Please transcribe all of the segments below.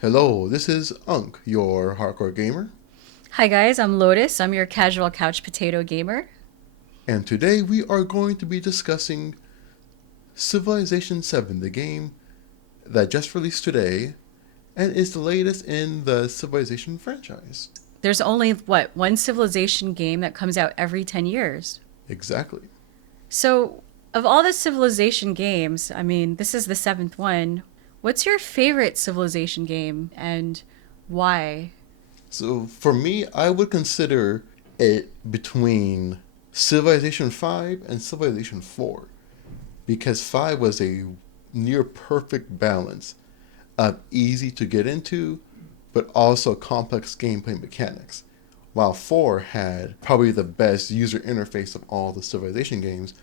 Hello, this is Unk, your hardcore gamer, Hi guys, I'm Lotus. I'm your casual couch potato gamer. and today we are going to be discussing Civilization 7, the game that just released today and is the latest in the Civilization franchise. There's only one Civilization game that comes out every 10 years. Exactly. So, of all the Civilization games, this is the seventh one. What's your favorite Civilization game and why? So for me, I would consider it between Civilization 5 and Civilization 4 because 5 was a near perfect balance of easy to get into, but also complex gameplay mechanics. While 4 had probably the best user interface of all the Civilization games,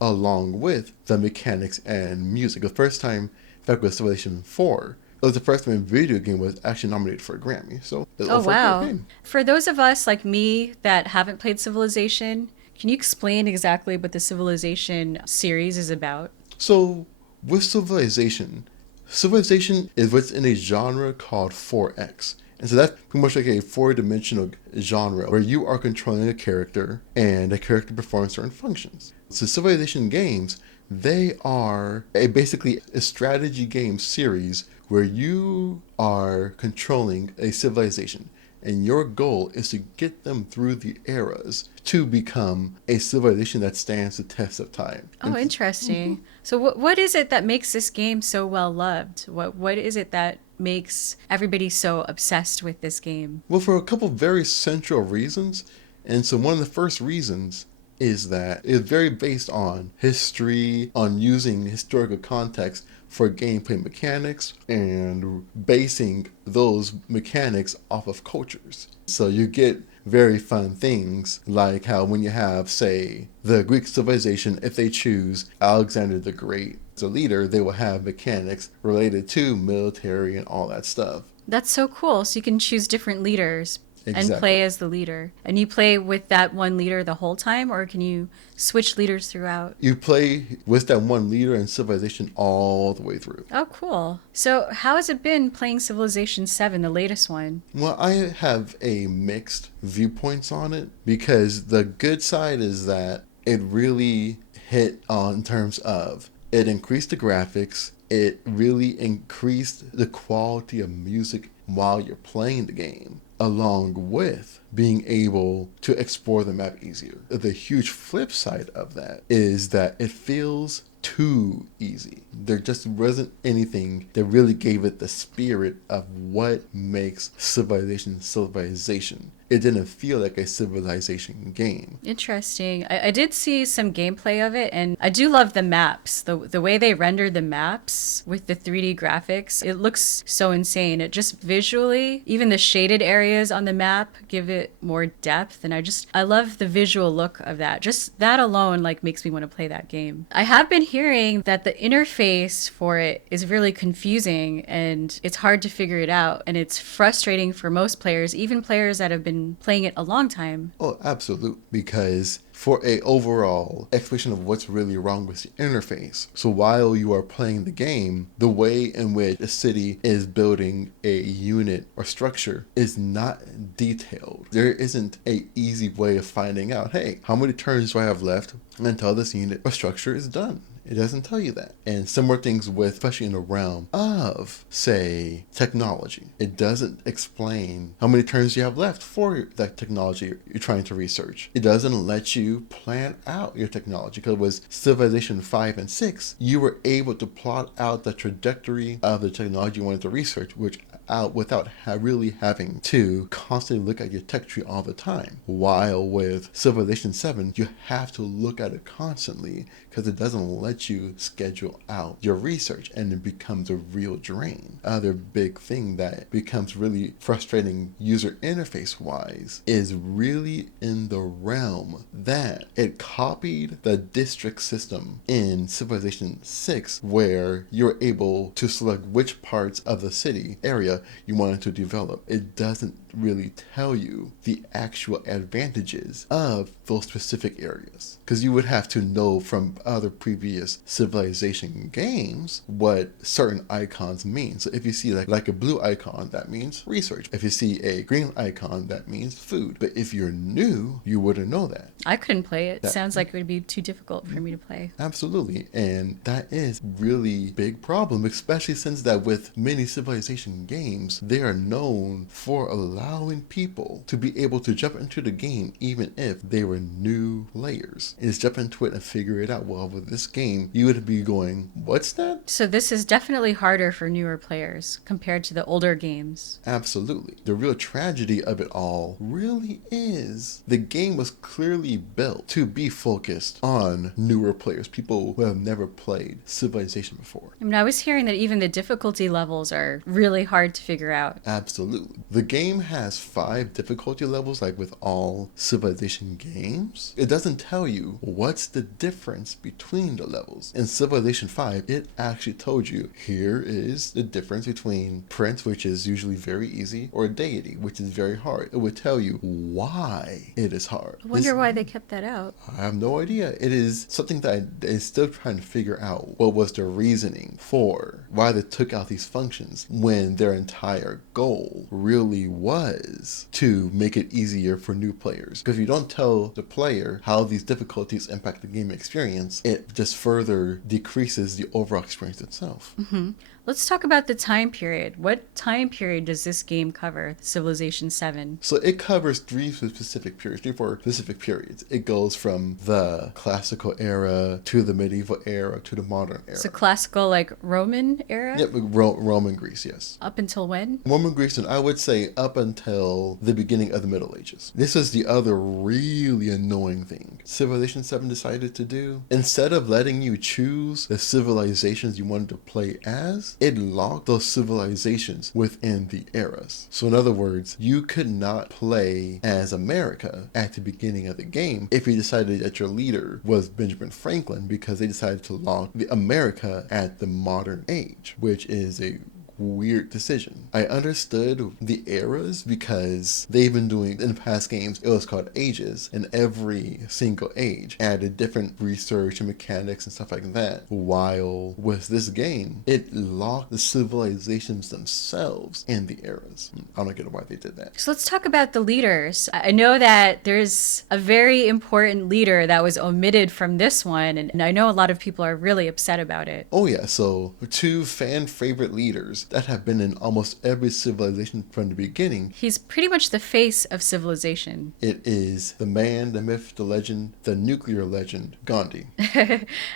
along with the mechanics and music. The first time, in fact, with Civilization 4, it was the first time a video game was actually nominated for a Grammy. So it's Oh, all for a great wow. game. For those of us like me that haven't played Civilization, can you explain exactly what the Civilization series is about? So with Civilization is what's in a genre called 4X. And so that's pretty much like a four-dimensional genre where you are controlling a character and a character performs certain functions. So Civilization games, they are basically a strategy game series where you are controlling a civilization and your goal is to get them through the eras to become a civilization that stands the test of time. Oh, interesting. So what is it that makes this game so well loved? What is it that makes everybody so obsessed with this game? Well, for a couple very central reasons. And so, one of the first reasons is that it's very based on history, on using historical context for gameplay mechanics, and basing those mechanics off of cultures. So, you get very fun things like how when you have, say, the Greek civilization, if they choose Alexander the Great as a leader, they will have mechanics related to military and all that stuff. That's so cool. So you can choose different leaders and Exactly. play as the leader. And you play with that one leader the whole time, or can you switch leaders throughout? You play with that one leader and civilization all the way through. Oh, cool. So how has it been playing Civilization 7, the latest one? Well, I have a mixed viewpoints on it because the good side is that it really hit on terms of it increased the graphics, it really increased the quality of music while you're playing the game, along with being able to explore the map easier. The huge flip side of that is that it feels too easy. There just wasn't anything that really gave it the spirit of what makes civilization. It didn't feel like a civilization game. Interesting. I did see some gameplay of it, and I do love the maps. The way they rendered the maps with the 3D graphics, it looks so insane. It just visually, even the shaded areas on the map give it more depth, and I love the visual look of that. Just that alone like makes me want to play that game. I have been hearing that the interface for it is really confusing and it's hard to figure it out, and it's frustrating for most players, even players that have been playing it a long time. Oh, absolute. Because for a overall explanation of what's really wrong with the interface. So while you are playing the game, the way in which a city is building a unit or structure is not detailed. There isn't a easy way of finding out, hey, how many turns do I have left until this unit or structure is done? It doesn't tell you that. And similar things with, especially in the realm of, say, technology. It doesn't explain how many turns you have left for that technology you're trying to research. It doesn't let you plan out your technology. Because it was Civilization 5 and 6, you were able to plot out the trajectory of the technology you wanted to research, which out without really having to constantly look at your tech tree all the time. While with Civilization 7, you have to look at it constantly because it doesn't let you schedule out your research, and it becomes a real drain. Other big thing that becomes really frustrating user interface wise is really in the realm that it copied the district system in Civilization 6, where you're able to select which parts of the city area you wanted to develop. It doesn't really tell you the actual advantages of those specific areas. Because you would have to know from other previous Civilization games what certain icons mean. So if you see like a blue icon, that means research. If you see a green icon, that means food. But if you're new, you wouldn't know that. I couldn't play it. Sounds like it would be too difficult for me to play. Absolutely. And that is really big problem, especially since that with many Civilization games, they are known for allowing people to be able to jump into the game even if they were new players. And just jump into it and figure it out. Well, with this game, you would be going, what's that? So this is definitely harder for newer players compared to the older games. Absolutely. The real tragedy of it all really is the game was clearly built to be focused on newer players, people who have never played Civilization before. I mean, I was hearing that even the difficulty levels are really hard to figure out. Absolutely. The game has 5 difficulty levels, like with all Civilization games. It doesn't tell you what's the difference between the levels. In Civilization 5, it actually told you, here is the difference between Prince, which is usually very easy, or Deity, which is very hard. It would tell you why it is hard. I wonder why they kept that out. I have no idea. It is something that I is still trying to figure out what was the reasoning for why they took out these functions when their entire goal really was to make it easier for new players. Because if you don't tell the player how these difficulties impact the game experience, it just further decreases the overall experience itself. Mm-hmm. Let's talk about the time period. What time period does this game cover, Civilization 7? So it covers 4 specific periods. It goes from the classical era to the medieval era to the modern era. So classical, like Roman era? Yep, Roman Greece, yes. Up until when? Roman Greece, and I would say up until the beginning of the Middle Ages. This is the other really annoying thing Civilization 7 decided to do. Instead of letting you choose the civilizations you wanted to play as, it locked those civilizations within the eras. So in other words, you could not play as America at the beginning of the game if you decided that your leader was Benjamin Franklin, because they decided to lock the America at the modern age, which is a weird decision. I understood the eras because they've been doing, in the past games, it was called ages, and every single age added different research and mechanics and stuff like that. While with this game, it locked the civilizations themselves in the eras. I don't get why they did that. So let's talk about the leaders. I know that there's a very important leader that was omitted from this one, and I know a lot of people are really upset about it. Oh yeah, so 2 fan favorite leaders that have been in almost every civilization from the beginning. He's pretty much the face of civilization. It is the man, the myth, the legend, the nuclear legend, Gandhi.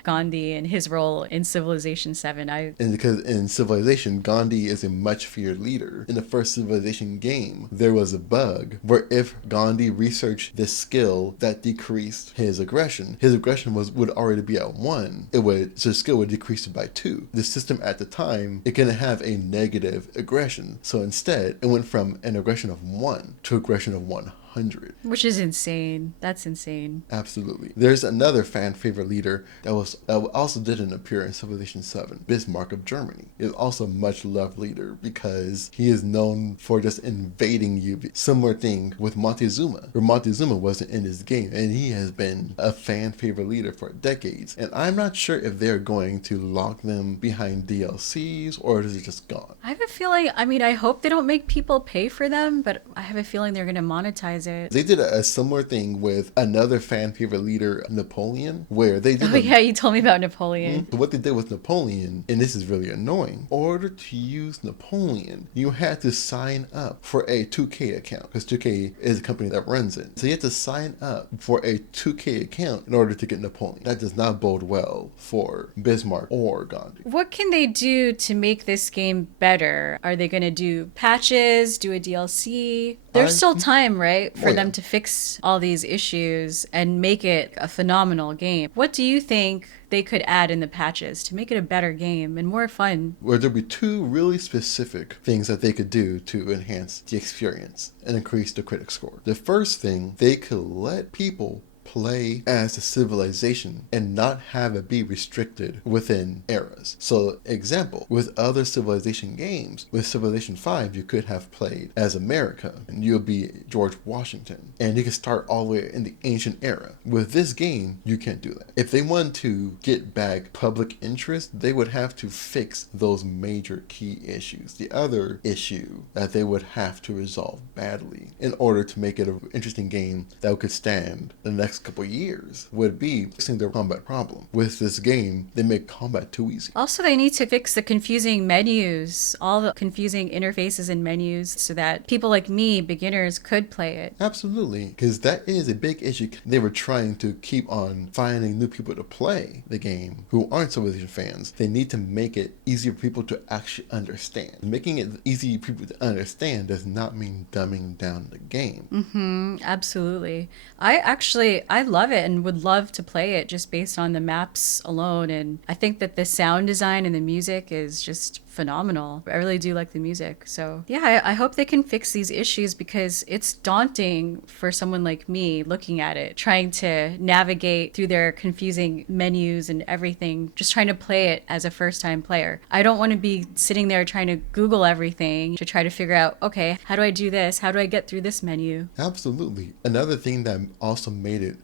Gandhi and his role in Civilization 7. And because in Civilization, Gandhi is a much feared leader. In the first Civilization game, there was a bug where if Gandhi researched this skill that decreased his aggression would already be at 1. So the skill would decrease it by 2. The system at the time, it couldn't have a negative aggression. So instead, it went from an aggression of 1 to aggression of 100. Which is insane. That's insane. Absolutely. There's another fan favorite leader that also didn't appear in Civilization 7, Bismarck of Germany. Is also a much loved leader because he is known for just invading you. Similar thing with Montezuma, where Montezuma wasn't in this game, and he has been a fan favorite leader for decades. And I'm not sure if they're going to lock them behind DLCs or is it just gone. I have a feeling, I hope they don't make people pay for them, but I have a feeling they're going to monetize it. They did a similar thing with another fan favorite leader, Napoleon, where they did. Oh yeah, you told me about Napoleon. So what they did with Napoleon, and this is really annoying, in order to use Napoleon, you had to sign up for a 2K account, because 2K is a company that runs it. So you had to sign up for a 2K account in order to get Napoleon. That does not bode well for Bismarck or Gandhi. What can they do to make this game better? Are they going to do patches, do a DLC? There's still time, right, for them to fix all these issues and make it a phenomenal game. What do you think they could add in the patches to make it a better game and more fun? Well, there'd be 2 really specific things that they could do to enhance the experience and increase the critic score. The first thing, they could let people play as a civilization and not have it be restricted within eras. So, example, with other Civilization games, with Civilization 5, you could have played as America and you'll be George Washington. And you can start all the way in the ancient era. With this game, you can't do that. If they want to get back public interest, they would have to fix those major key issues. The other issue that they would have to resolve badly in order to make it an interesting game that could stand the next couple years would be fixing their combat problem. With this game, they make combat too easy. Also, they need to fix the confusing menus, all the confusing interfaces and menus, so that people like me, beginners, could play it. Absolutely, because that is a big issue. They were trying to keep on finding new people to play the game who aren't Civilization fans. They need to make it easier for people to actually understand. Making it easy for people to understand does not mean dumbing down the game. Absolutely. I love it and would love to play it just based on the maps alone. And I think that the sound design and the music is just phenomenal. I really do like the music. So yeah, I hope they can fix these issues, because it's daunting for someone like me looking at it, trying to navigate through their confusing menus and everything, just trying to play it as a first time player. I don't want to be sitting there trying to Google everything to try to figure out, okay, how do I do this? How do I get through this menu? Absolutely. Another thing that also made it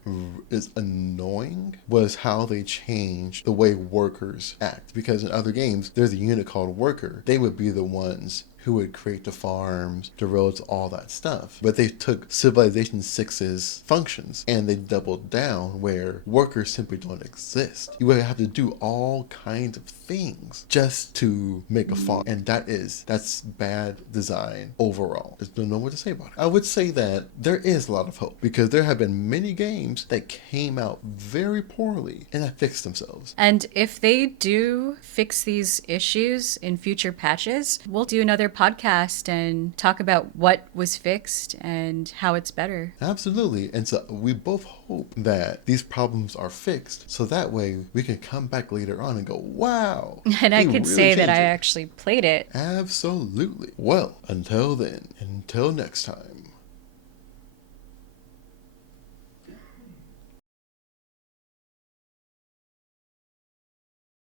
is annoying was how they changed the way workers act. Because in other games, there's a unit called worker. They would be the ones who would create the farms, the roads, all that stuff. But they took Civilization 6's functions and they doubled down where workers simply don't exist. You would have to do all kinds of things just to make a farm. And that's bad design overall. There's no more to say about it. I would say that there is a lot of hope, because there have been many games that came out very poorly and that fixed themselves. And if they do fix these issues in future patches, we'll do another podcast and talk about what was fixed and how it's better. Absolutely. And so we both hope that these problems are fixed, so that way we can come back later on and go, wow. And I they could really say that changed I it. actually played it. Absolutely. Well, until then, until next time.